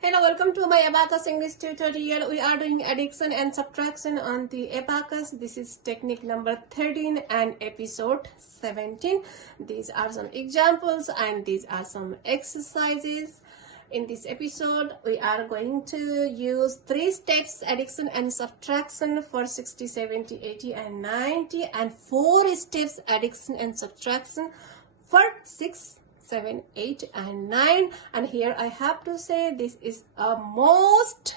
Hello, welcome to my Abacus English tutorial. We are doing addition and subtraction on the Abacus. This is technique number 13 and episode 17. These are some examples and these are some exercises. In this episode, we are going to use 3 steps addition and subtraction for 60, 70, 80 and 90 and 4 steps addition and subtraction for 6, 7, 8 and 9. And here I have to say this is a most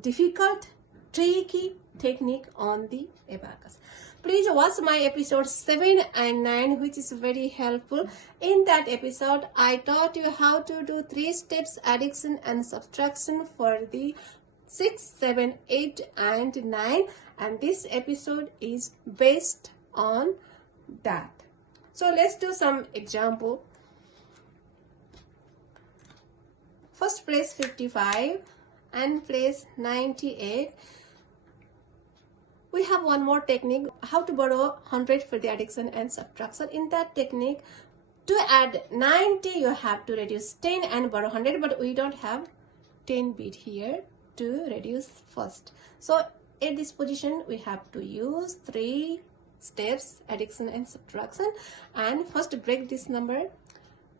difficult, tricky technique on the Abacus. Please watch my episode 7 and 9, which is very helpful. In that episode, I taught you how to do 3 steps addition and subtraction for the 6, 7, 8 and 9. And this episode is based on that. So let's do some example. First place 55 and place 98. We have one more technique, how to borrow 100 for the addition and subtraction. In that technique, to add 90, you have to reduce 10 and borrow 100, but we don't have 10 bit here to reduce first. So at this position, we have to use 3 steps addition and subtraction. And first break this number.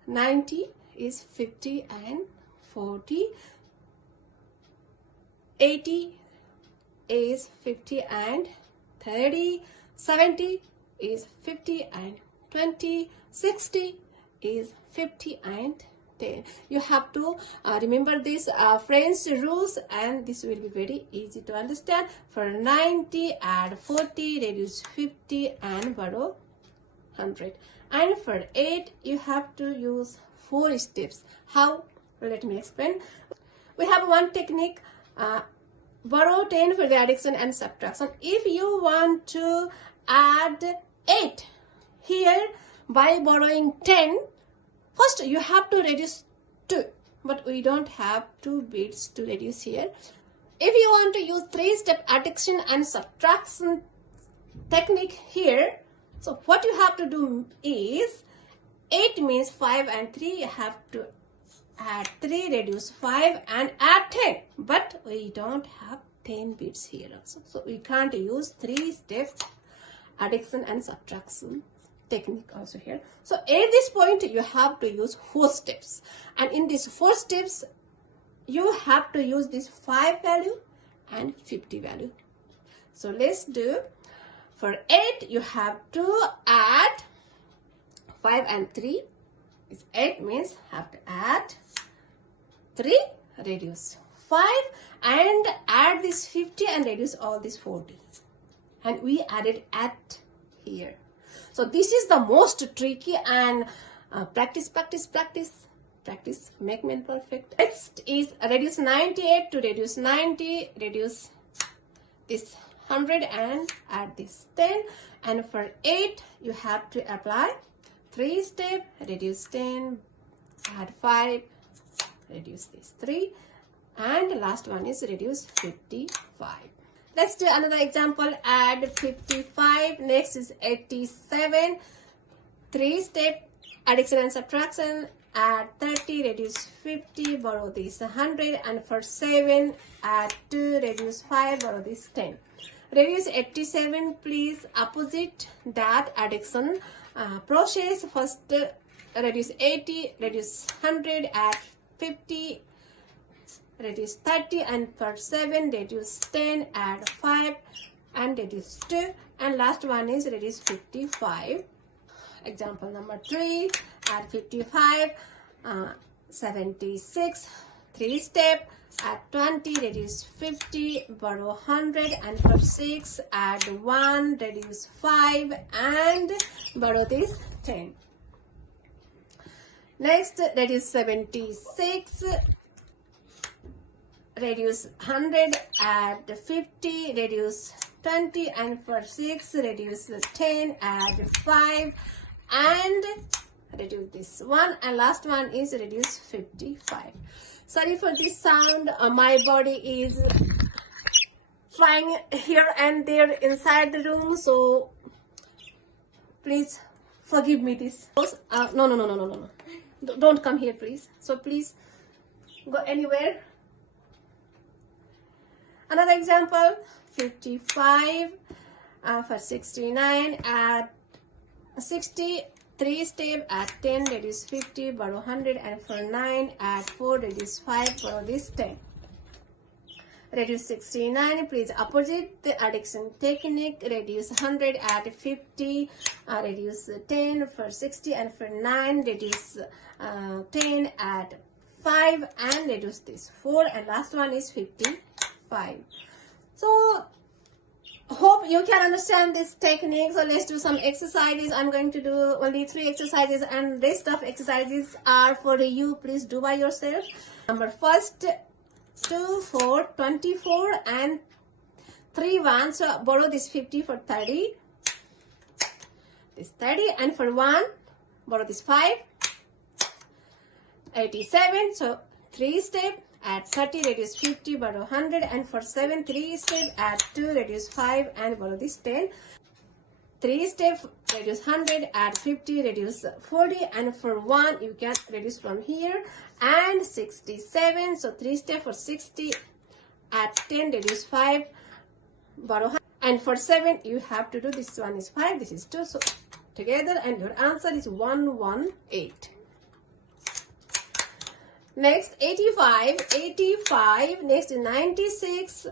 90 is 50 and 40. 80 is 50 and 30. 70 is 50 and 20. 60 is 50 and 10. You have to remember this French rules, and this will be very easy to understand. For 90, add 40, reduce 50 and borrow 100. And for 8, you have to use 4 steps. How? Let me explain. We have one technique, borrow 10 for the addition and subtraction. If you want to add 8 here by borrowing 10, first you have to reduce 2, but we don't have 2 bits to reduce here. If you want to use 3-step addition and subtraction technique here, so what you have to do is 8 means 5 and 3, you have to add 3, reduce 5 and add 10, but we don't have 10 bits here also, so we can't use 3-step addition and subtraction technique also here. So at this point you have to use 4 steps, and in these 4 steps you have to use this 5 value and 50 value. So let's do. For 8 you have to add 5 and 3 is 8 means have to add 3, reduce 5 and add this 50 and reduce all this 40, and we added at here. So this is the most tricky, and practice make men perfect. Next is reduce 98 to reduce 90, reduce this 100 and add this 10. And for 8 you have to apply 3 step, reduce 10, add 5, reduce this 3, and last one is reduce 55. Let's do another example. Add 55. Next is 87. 3-step addition and subtraction. Add 30, reduce 50, borrow this 100, and for 7 add 2, reduce 5, borrow this 10. Reduce 87. Please opposite that addition process. First reduce 80, reduce 100, add 50, reduce 30, and for 7 reduce 10, add 5 and reduce 2, and last one is reduce 55. Example number 3. Add 55, 76, 3-step, add 20, reduce 50, borrow 100, and for 6 add 1, reduce 5 and borrow this 10. Next, reduce 76, reduce 100, add 50, reduce 20, and for 6 reduce 10, add 5 and reduce this 1, and last one is reduce 55. Sorry for this sound, my body is flying here and there inside the room, so please forgive me this. No, don't come here please. So please go anywhere. Another example, 55 for 69, add 60, 3 step, add 10, reduce 50, borrow 100, and for 9, add 4, reduce 5, borrow this 10. Reduce 69, please opposite the addition technique, reduce 100, add 50, reduce 10 for 60, and for 9, reduce 10, add 5, and reduce this 4, and last one is 55. So hope you can understand this technique. So let's do some exercises. I'm going to do only 3 exercises, and rest of exercises are for you. Please do by yourself. Number first, 2, 4, 24, and 3, 1. So borrow this 50 for 30. This 30, and for 1, borrow this 5. 87. So 3 step, add 30, reduce 50, borrow 100, and for 7, 3 step, add 2, reduce 5, and borrow this 10. 3 step, reduce 100, add 50, reduce 40, and for 1 you can reduce from here, and 67. So 3 step for 60, add 10, reduce 5, borrow 100, and for 7 you have to do, this one is 5, this is 2, so together, and your answer is 118. Next, 85, next is 96.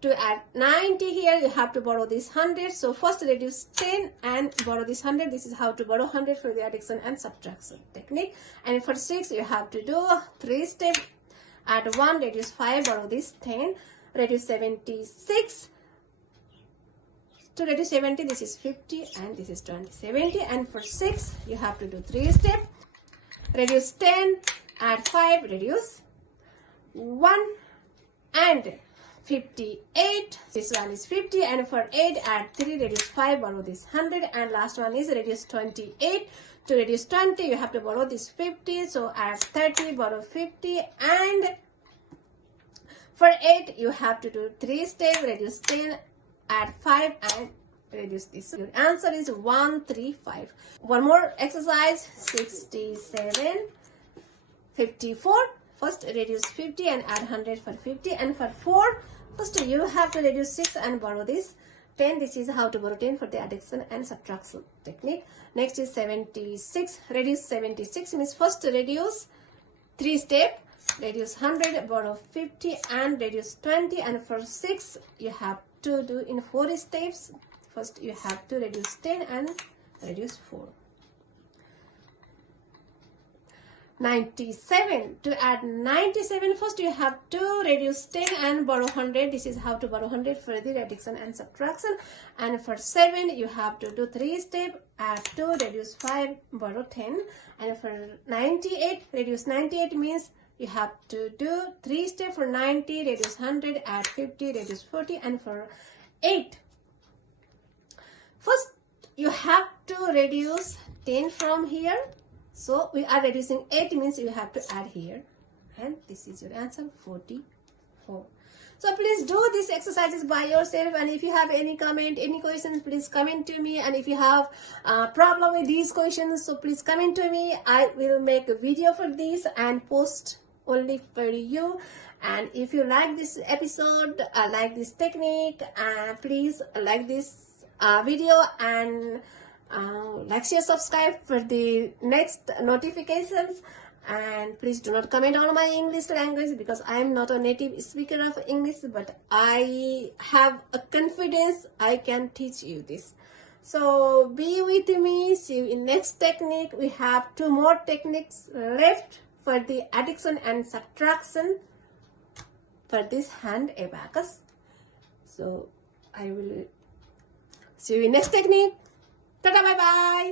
To add 90 here, you have to borrow this 100. So first reduce 10 and borrow this 100. This is how to borrow 100 for the addition and subtraction technique. And for 6, you have to do 3 step, add 1, reduce 5, borrow this 10, reduce 76. To reduce 70, this is 50, and this is 20, 70. And for 6, you have to do 3 step, reduce 10, add 5, reduce 1, and 58. This one is 50, and for 8, add 3, reduce 5, borrow this 100, and last one is reduce 28. To reduce 20, you have to borrow this 50, so add 30, borrow 50, and for 8, you have to do 3 step, reduce 10, add 5, and reduce this. Your answer is 135. One more exercise, 67, 54. First reduce 50 and add 100 for 50, and for 4, first you have to reduce 6 and borrow this 10. This is how to borrow 10 for the addition and subtraction technique. Next is 76. Reduce 76 means first reduce 3 step, reduce 100, borrow 50, and reduce 20. And for 6, you have to do in 4 steps. First you have to reduce 10 and reduce 4. 97. To add 97, first you have to reduce 10 and borrow 100. This is how to borrow 100 for the addition and subtraction. And for 7, you have to do 3 step, add 2, reduce 5, borrow 10. And for 98, reduce 98 means you have to do 3 step for 90, reduce 100, add 50, reduce 40. And for 8, first you have to reduce 10 from here. So we are reducing 8 means you have to add here, and this is your answer, 44. So please do these exercises by yourself, and if you have any comment, any questions, please comment to me. And if you have a problem with these questions, so please comment to me. I will make a video for this and post only for you. And if you like this episode, like this technique, please like this video, and like, share, subscribe for the next notifications. And please do not comment on my English language, because I am not a native speaker of English, but I have a confidence I can teach you this. So be with me. See you in next technique. We have 2 more techniques left for the addition and subtraction for this hand abacus. So I will see you in next technique. Ta-da, bye bye.